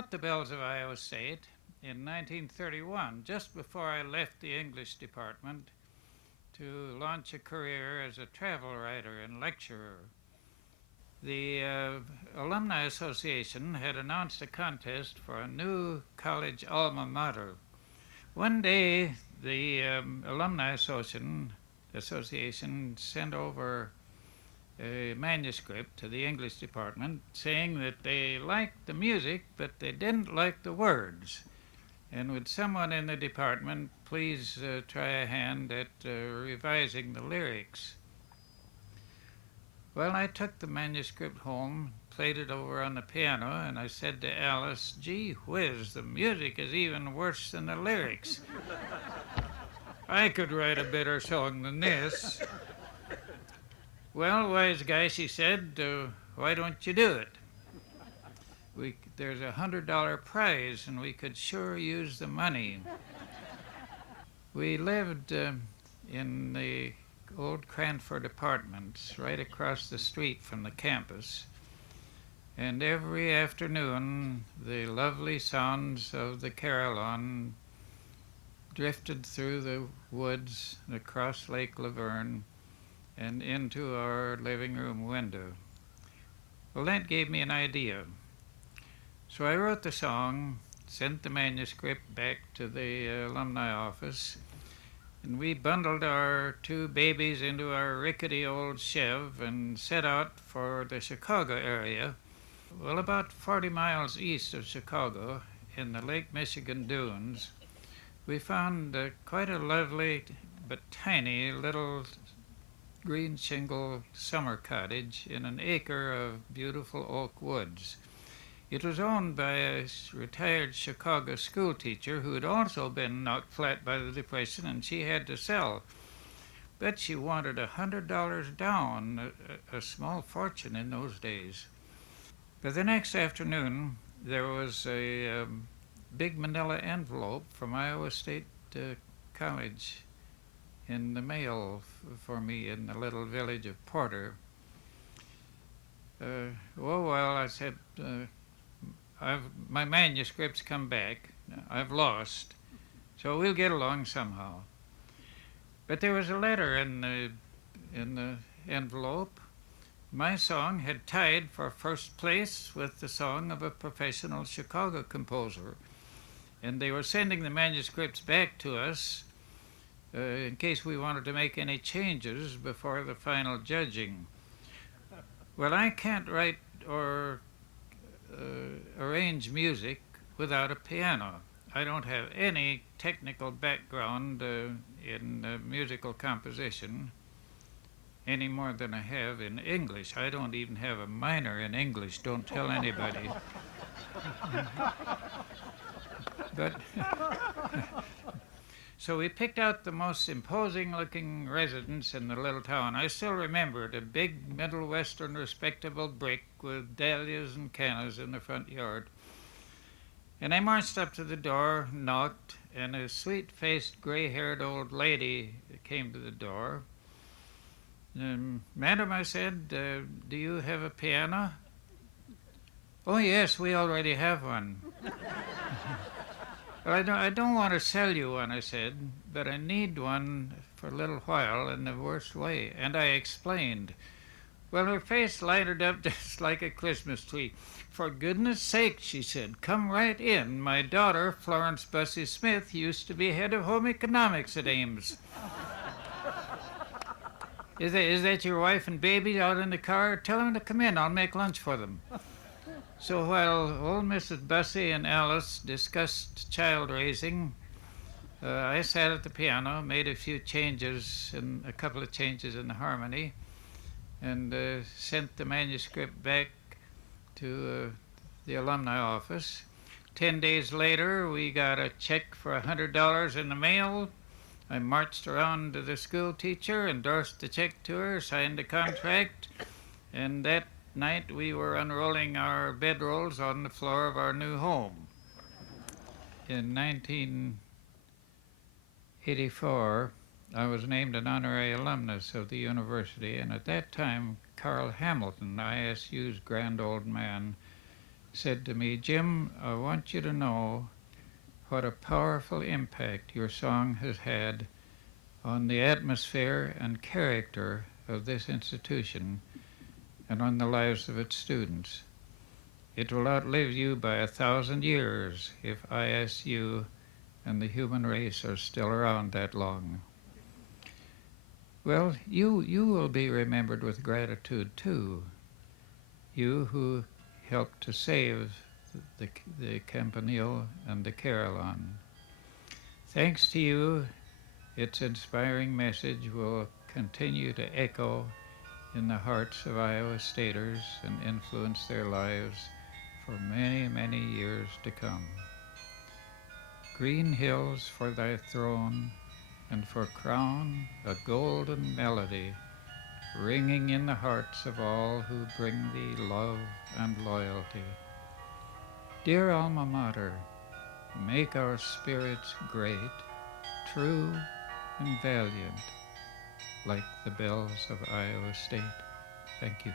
wrote the Bells of Iowa State in 1931, just before I left the English department to launch a career as a travel writer and lecturer. The Alumni Association had announced a contest for a new college alma mater. One day, the Alumni Association sent over a manuscript to the English department saying that they liked the music, but they didn't like the words. And would someone in the department please try a hand at revising the lyrics? Well, I took the manuscript home, played it over on the piano, and I said to Alice, "Gee whiz, the music is even worse than the lyrics. I could write a better song than this." "Well, wise guy," she said, "why don't you do it? There's a $100 prize, and we could sure use the money." We lived in the old Cranford Apartments right across the street from the campus, and every afternoon the lovely sounds of the carillon drifted through the woods across Lake Laverne and into our living room window. Well, that gave me an idea. So I wrote the song, sent the manuscript back to the alumni office, and we bundled our two babies into our rickety old Chev and set out for the Chicago area. Well, about 40 miles east of Chicago, in the Lake Michigan dunes, we found quite a lovely but tiny little green shingle summer cottage in an acre of beautiful oak woods. It was owned by a retired Chicago school teacher who had also been knocked flat by the Depression, and she had to sell. But she wanted $100 down, a small fortune in those days. But the next afternoon, there was a big manila envelope from Iowa State College in the mail for me in the little village of Porter. Well, I said, my manuscript's come back. I've lost, so we'll get along somehow. But there was a letter in the envelope. My song had tied for first place with the song of a professional Chicago composer, and they were sending the manuscripts back to us in case we wanted to make any changes before the final judging. Well, I can't write or arrange music without a piano. I don't have any technical background in musical composition any more than I have in English. I don't even have a minor in English. Don't tell anybody. But so we picked out the most imposing-looking residence in the little town. I still remember it, a big Middle Western respectable brick with dahlias and cannas in the front yard. And I marched up to the door, knocked, and a sweet-faced, gray-haired old lady came to the door. "Madam," I said, "do you have a piano?" "Oh, yes, we already have one." "Well, I don't want to sell you one," I said, "but I need one for a little while in the worst way." And I explained. Well, her face lighted up just like a Christmas tree. "For goodness sake," she said, "come right in. My daughter, Florence Bussey Smith, used to be head of home economics at Ames." Is that your wife and baby out in the car? Tell them to come in. I'll make lunch for them." So while old Mrs. Bussey and Alice discussed child raising, I sat at the piano, made a couple of changes in the harmony, and sent the manuscript back to the alumni office. 10 days later, we got a check for $100 in the mail. I marched around to the school teacher, endorsed the check to her, signed the contract, and that night we were unrolling our bedrolls on the floor of our new home. In 1984, I was named an honorary alumnus of the university, and at that time, Carl Hamilton, ISU's grand old man, said to me, "Jim, I want you to know what a powerful impact your song has had on the atmosphere and character of this institution and on the lives of its students. It will outlive you by 1,000 years if ISU and the human race are still around that long." Well, you will be remembered with gratitude too. You who helped to save the Campanile and the Carillon. Thanks to you, its inspiring message will continue to echo in the hearts of Iowa Staters and influence their lives for many, many years to come. Green hills for thy throne, and for crown a golden melody, ringing in the hearts of all who bring thee love and loyalty. Dear Alma Mater, make our spirits great, true, and valiant, like the bells of Iowa State. Thank you.